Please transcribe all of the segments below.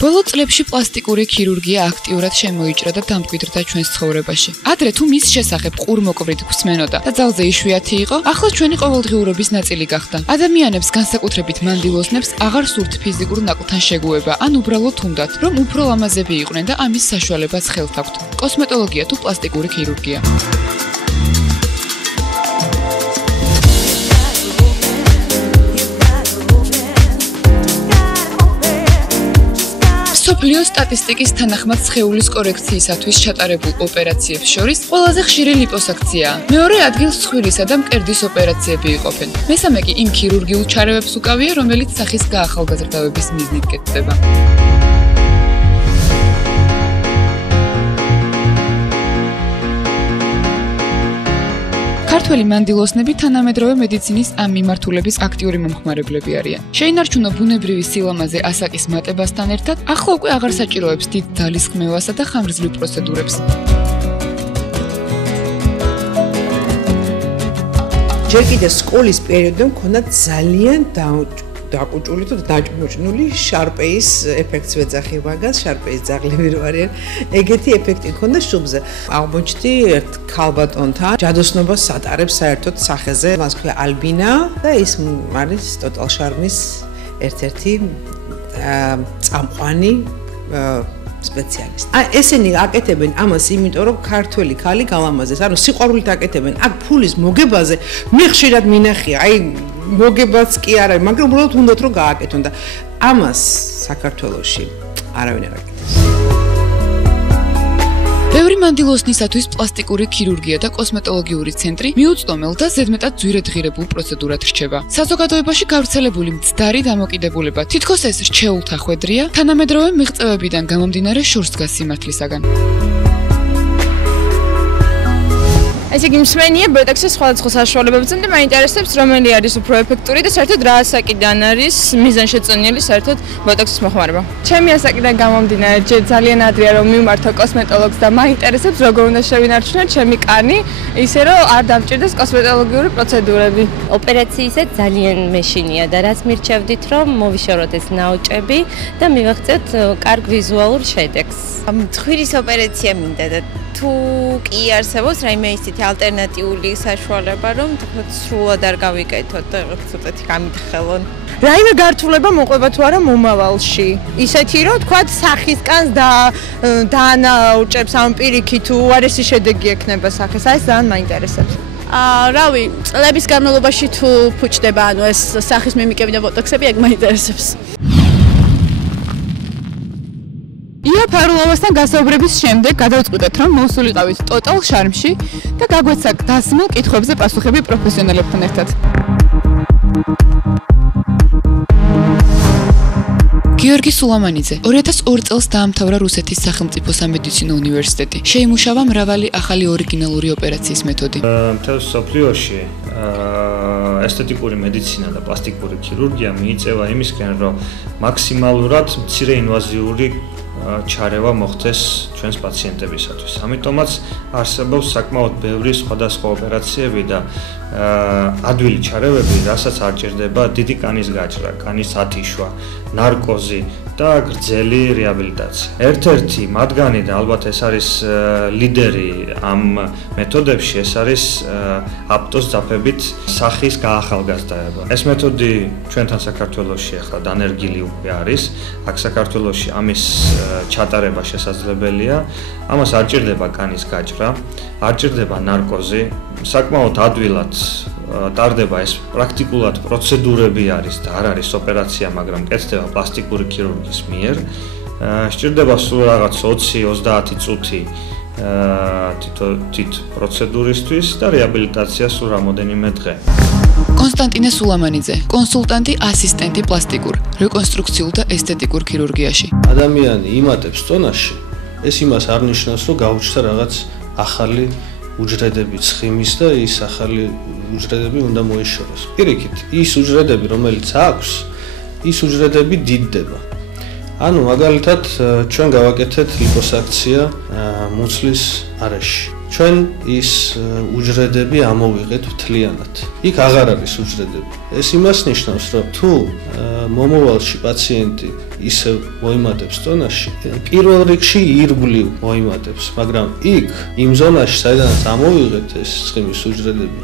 ბოლო წლებში პლასტიკური ქირურგია აქტიურად შემოიჭრა და დამკვიდრდა ჩვენს ცხოვრებაში. ადრე თუ მის შესახებ ყურმოკვრივ გვსმენოდა და ძალზე იშვიათი იყო, ახლა ჩვენი ყოველდღიურობის ნაწილი გახდა. ადამიანებს, განსაკუთრებით მანდილოსნებს, აღარ სურთ ფიზიკურ ნაკლთან შეგუება, ან უბრალოდ უნდათ, რომ უფრო ლამაზები იყვნენ და ამის საშუალებაც ხელთ აქვთ. კოსმეტოლოგია თუ პლასტიკური ქირურგია. მსოფლიო სტატისტიკის თანახმად სხეულის კორექციისათვის ჩატარებულ ოპერაციებს შორის ყველაზე ხშირი ლიპოსაქციაა. მეორე ადგილს ცხვირისა და მკერდის ოპერაციები იყოფენ. მესამე კი იმ ქირურგიულ ჩარევებს უკავია, რომელიც სახის გაახალგაზრდავების მიზნით კეთდება. ქართველი მანდილოსნები თანამედროვე მედიცინის ამ მიმართულების აქტიური მომხმარებლები არიან. შეინარჩუნა ბუნებრივი სილამაზე ასაკის მატებასთან ერთად, ახლა უკვე აღარ საჭიროებს დიდ ძალისხმევასა და ხანგრძლივ პროცედურებს. ჯერ კიდე სკოლის პერიოდიდან მქონდა ძალიან დაკუჭული თუ დაჭმოჭნული შარპეის ეფექტს ვეძახი მაგას, შარპეის ძაღლები რო არიან, ეგეთი ეფექტი მქონდა შუბზე. აღმოჩნდი ერთ ქალბატონთან ჯადოსნობას ატარებს საერთოდ სახეზე, მას ქვია ალბინა და ის არის ტოტალ შარმის ერთ-ერთი წამყვანი სპეციალისტი. ესენი აკეთებენ ამას იმიტომ, რომ ქართველი ქალი გალამაზეს, ანუ სიყვარულით აკეთებენ. აქ ფულის მოგებაზე მე ხშირად მინახია, მოგებაც კი არა, მაგრამ უბრალოდ უნდათ რომ გააკეთონ და ამას საქართველოში არავინ არ აკეთებს. ბევრი მანდილოსნისათვის პლასტიკური ქირურგია და კოსმეტოლოგიური ცენტრი მიუწვდომელ და ზედმეტად ძვირადღირებულ პროცედურად რჩება. საზოგადოებაში გავრცელებული მცდარი დამოკიდებულება თითქოს ეს რჩეულთა ხვედრია, თანამედროვე მიღწევებიდან გამომდინარე შორს დგას სიმართლისაგან. ესე იგი მსმენია ბოტოქსის სხვადასხვა საშუალებებთან და მაინტერესებს რომელი არის უფრო ეფექტური და საერთოდ რა ასაკიდან არის მიზანშეწონილი საერთოდ ბოტოქსის მოხმარება. ჩემი ასაკიდან გამომდინარე ძალიან ადრეა რომ მივმართო კოსმეტოლოგს და მაინტერესებს როგორ უნდა შევინარჩუნო ჩემი კანი, ისე რომ არ დამჭირდეს კოსმეტოლოგიური პროცედურები. ოპერაციისად ძალიან მეშინია და რაც მირჩევდით რომ მოვიშოროთ ეს ნაოჭები და მივაღწევთ კარგ ვიზუალურ შედეგს. ცხვირის ოპერაცია მინდა და თუ კი არსებობს რაიმე ისეთი ალტერნატიული საშუალება, რომ თქო სრულად არ გავიკეთოთ და ცოტათი გამითხელონ. რაიმე გართულება მოყვება თუ არა მომავალში? ისეთი რომ თქვა სახისკანს დაანაოჭებს ამ პირიქით თუ უარესი შედეგი ექნება სახეს, ეს ძალიან მაინტერესებს. რავი, წლების განმავლობაში თუ ფუჭდება, ანუ ეს სახის მიმიკები და ბოტოქსები, ეგ მაინტერესებს. ია ფარულოვასთან გასაუბრების შემდეგ გადავწყვიტეთ, რომ მოვსულიყავით ტოტალ შარმში და გაგვეცა დასმულ კითხვებზე პასუხები პროფესიონალებთან ერთად. გიორგი სულამანიძე 2002 წელს დაამთავრა რუსეთის სახელმწიფო სამედიცინო უნივერსიტეტი. შეიმუშავა მრავალი ახალი ორიგინალური ოპერაციის მეთოდი. მთელ მსოფლიოში ესთეტიკური მედიცინა და პლასტიკური ქირურგია მიიწევა იმისკენ, რომ მაქსიმალურად მცირე ინვაზიური ჩარევა მოხდეს ჩვენს პაციენტებისათვის. ამიტომაც არსებობს საკმაოდ ბევრი სხვადასხვა ოპერაციები და ადვილი ჩარევები, რასაც არ ჭირდება დიდი კანის გაჭრა, კანის ათიშვა, ნარკოზი და გრძელი რეაბილიტაცია. ერთ-ერთი მათგანი და ალბათ ეს არის ლიდერი ამ მეთოდებში, ეს არის აპტოს ძაფებით სახის გაახალგაზრდაება. ეს მეთოდი ჩვენთან საქართველოში ახლა დანერგილი უკვე არის. აქ საქართველოში ამის ჩატარება შესაძლებელია. ამას არ ჭირდება კანის გაჭრა, არ ჭირდება ნარკოზი, საკმაოდ ადვილად ტარდება ეს პრაქტიკულად პროცედურები არის და არ არის ოპერაცია, მაგრამ კეთდება პლასტიკური ქირურგის მიერ. სჭირდება სულ რაღაც 20-30 წუთი თით პროცედურისთვის და რეაბილიტაცია სულ რამოდენიმე დღე. კონსტანტინე სულამანიძე, კონსულტანტი, ასისტენტი პლასტიკურ, რეკონსტრუქციულ და ესთეტიკურ ქირურგიაში. ადამიანი იმატებს წონაში, ეს იმას არ ნიშნავს, რომ გაუჩნდა რაღაც ახალი უჯრედები ცხიმის და ის ახალი უჯრედები უნდა მოიშოროს. პირიქით, ის უჯრედები, რომელიც აქვს, ის უჯრედები დიდდება. ანუ მაგალითად, ჩვენ გავაკეთეთ ლიპოსაქცია მუცლის არეში. ჩვენ ის უჯრედები ამოვიღეთ მთლიანად. იქ აღარ არის უჯრედები. ეს იმას ნიშნავს, რომ თუ მომავალში პაციენტი ისევ მოიმატებს ტონაში, პირველ რიგში ირგვლივ მოიმატებს, მაგრამ იქ იმ ზონაში, საიდანაც ამოვიღეთ ეს ცხიმის უჯრედები,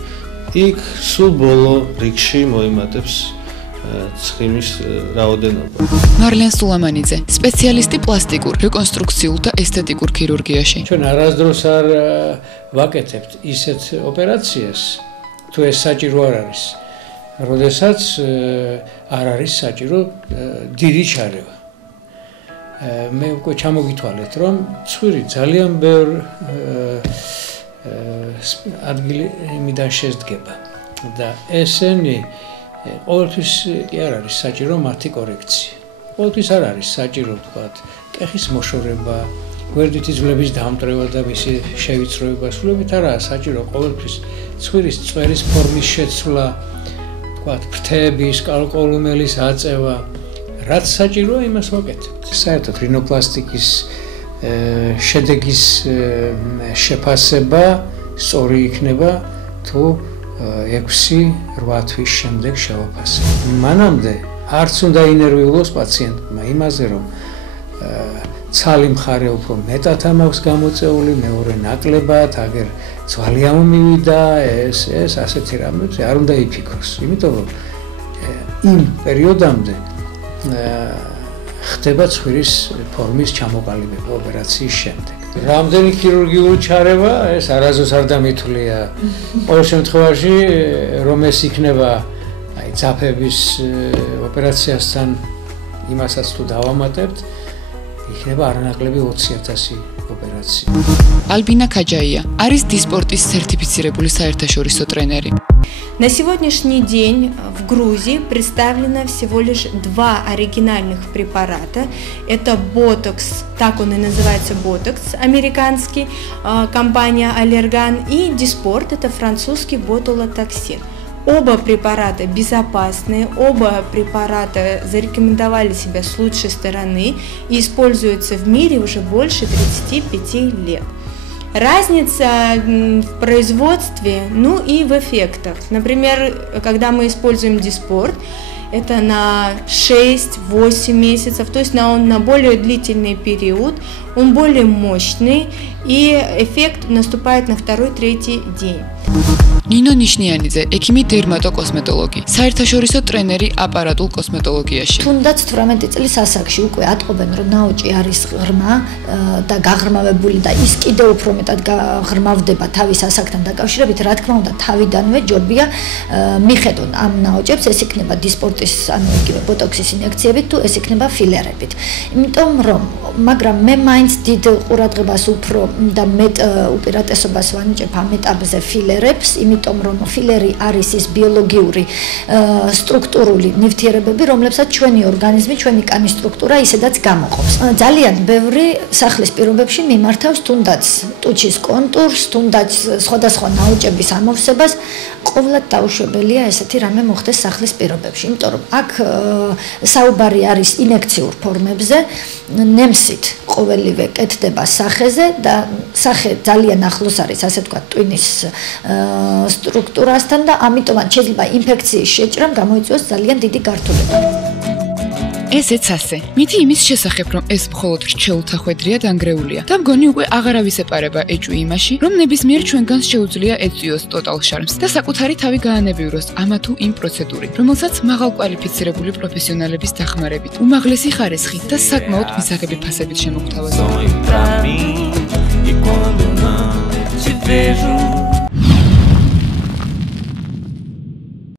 იქ სულ ბოლო რიგში მოიმატებს ცხიმის რაოდენობა. მარლენ სულამანიძე, სპეციალისტი პლასტიკურ, რეკონსტრუქციულ და ესთეტიკურ ქირურგიაში. ჩვენ არასდროს არ ვაკეთებთ ისეთ ოპერაციას, თუ ეს საჭირო არ არის. როდესაც არ არის საჭირო დიდი ჩარევა. მე უკვე ჩამოგითვალეთ, რომ ცხვირი ძალიან ბევრ ადგილი იმიდან შედგება და ესენი ყოველთვის კი არ არის საჭირო მათი კორექცია. ყოველთვის არ არის საჭირო თქვათ კეხის მოშორება, გვერდითი ძვლების დამტრევა და მისი შევიწროება. სულებით არაა საჭირო ყოველთვის ცხვირის წვერის ფორმის შეცვლა, თქვათ ფრთების, კალკოლუმელის აწევა. რაც საჭიროა, იმას ვაკეთებთ. საერთოდ რინოპლასტიკის შედეგის შეფასება სწორი იქნება თუ 6-8 თვის შემდეგ შევაფასებ. მანამდე არც უნდა ინერვიულოს პაციენტმა იმაზე, რომ ცალი მხარე უფრო მეტად ამაქვს გამოწეული, მეორე ნაკლებად, აგერ ძალიან მივიდა, ეს ასეთი რამებზე არ უნდა იფიქროს. იმიტომ რომ იმ პერიოდამდე ხდება ცხვირის ფორმის ჩამოყალიბება ოპერაციის შემდეგ. რამდენი ქირურგიული ჩარევა, ეს არასდროს არ დამითვლია. ყოველ შემთხვევაში, რომ ეს იქნება ძაფების ოპერაციასთან იმასაც თუ დავამატებთ, იქნება არანაკლები 20,000 ოპერაცია. Альбина Каджаия არის დისპორტის сертифицирებული საერთაშორისო ტრენერი. На сегодняшний день в Грузии представлено всего лишь 2 оригинальных препарата. Это ботокс, так он и называется, ботокс американский, компания Allergan, и диспорт, это французский ботулотоксин. Оба препарата безопасные, оба препарата зарекомендовали себя с лучшей стороны и используются в мире уже больше 35 лет. Разница в производстве, ну и в эффектах. Например, когда мы используем диспорт, это на 6-8 месяцев, то есть он на более длительный период, он более мощный, и эффект наступает на 2-3 день. ნინო ნიშნიანიძე, ექიმი დერმატოკოსმეტოლოგი, საერთაშორისო ტრენერი აპარატულ კოსმეტოლოგიაში. თუნდაც 18 წლის ასაკში უკვე ატყობენ, რომ ნაოჭი არის ღრმა და გაღრმავებული და ის კიდევ უფრო მეტად გაღრმავდება თავის ასაკთან დაკავშირებით, რა თქმა უნდა, თავიდანვე ჯობია მიხედონ ამ ნაოჭებს, ეს იქნება დისპორტის, ანუ იგივე ბოტოქსის ინjekციებით, თუ ეს იქნება ფილერებით. იმიტომ რომ, მაგრამ მე მაინც დიდ ყურადღებას უფრო და მეტ უპირატესობას ვანიჭებ ამ ეტაპზე ფილერებს, იმიტომ რომ ფილერი არის ის ბიოლოგიური სტრუქტურული ნივთიერებები, რომლებსაც ჩვენი ორგანიზმი, ჩვენი კანის სტრუქტურა ისედაც გამოყოფს. ძალიან ბევრი სახლის პირობებში მიმართავს თუნდაც ტუჩის კონტურს, თუნდაც სხვადასხვა ნაოჭების ამოვსებას, ყოველად დაუშვებელია ესეთი რამე მოხდეს სახლის პირობებში, იმიტომ რომ აქ საუბარი არის ინjekციურ ფორმებზე, ნემსით ყოველივე კეთდება სახეზე და სახე ძალიან ახლოს არის, ასე ვთქვათ, ტვინის სტრუქტურასთან და ამიტომაც შეიძლება ინფექციის შეჭრამ გამოიწვიოს ძალიან დიდი გართულება. ესეც ასე. მითი იმის შესახებ, რომ ეს მხოლოდ რჩეულთა ხვედრია დანგრეულია და მგონი უკვე აღარავის ეპარება ეჭვი იმაში, რომ ნებისმიერ ჩვენგანს შეუძლია ეწვიოს ტოტალ შარმს და საკუთარი თავი გაანებივროს ამა თუ იმ პროცედურით, რომელსაც მაღალკვალიფიცირებული პროფესიონალების დახმარებით, უმაღლესი ხარისხით და საკმაოდ მისაღები ფასებით შემოგთავაზებთ.